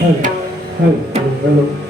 Hello, hello, hello.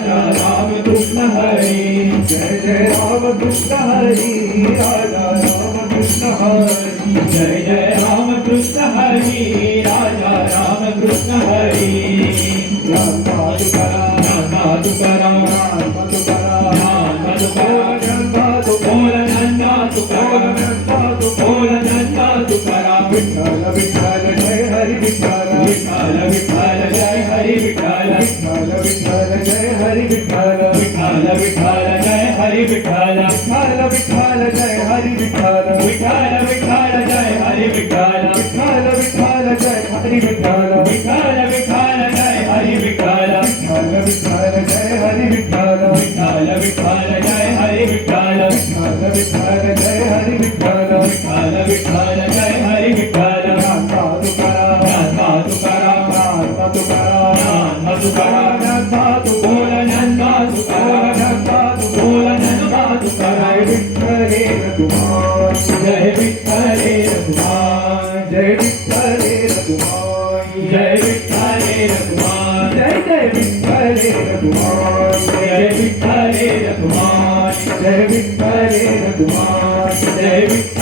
Radha Ram Krishna हरे जय जय राम कृष्ण हरे राधा राम कृष्ण हरे जय जय राम कृष्ण हरे राधा राम कृष्ण हरे राम तुकारा राम तुकारा हरि विठल विठल विठल जय Hari Vitthal Vitthal Devi Vikare Raghuvar,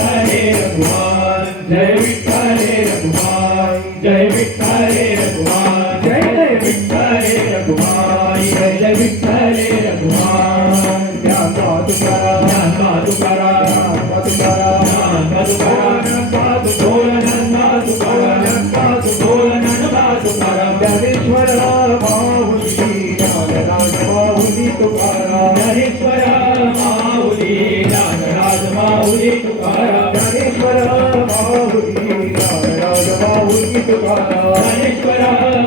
Parmeshwara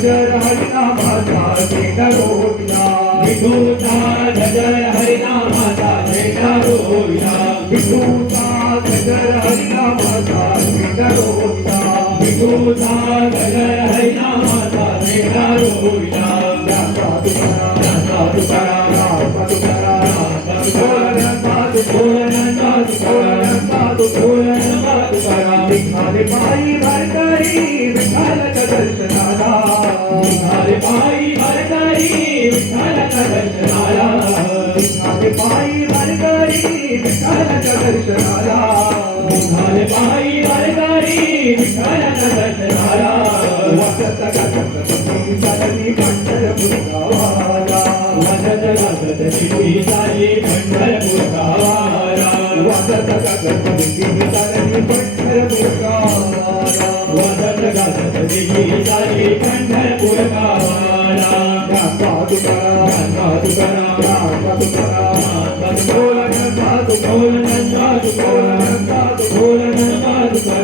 Yeah. भाई भरतरी भरत दर्शनाला हमारे भाई भर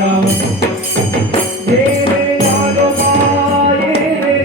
Ram,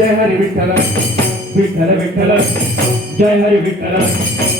Jai you. जय Hari Vitthal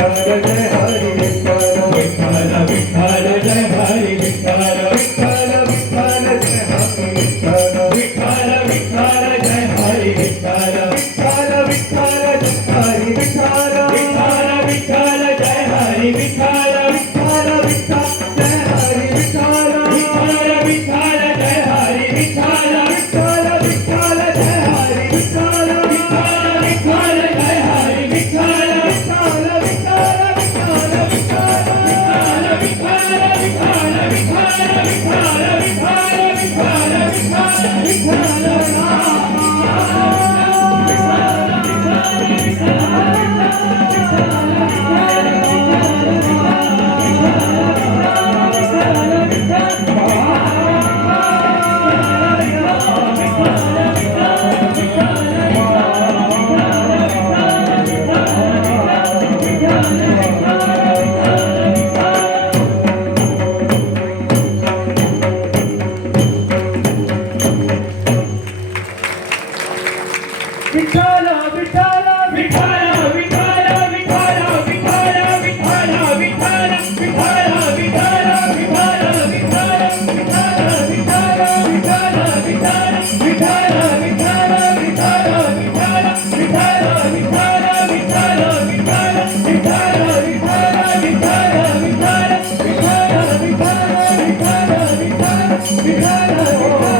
Tchau, tchau. Vitthal Vitthal Vitthal Because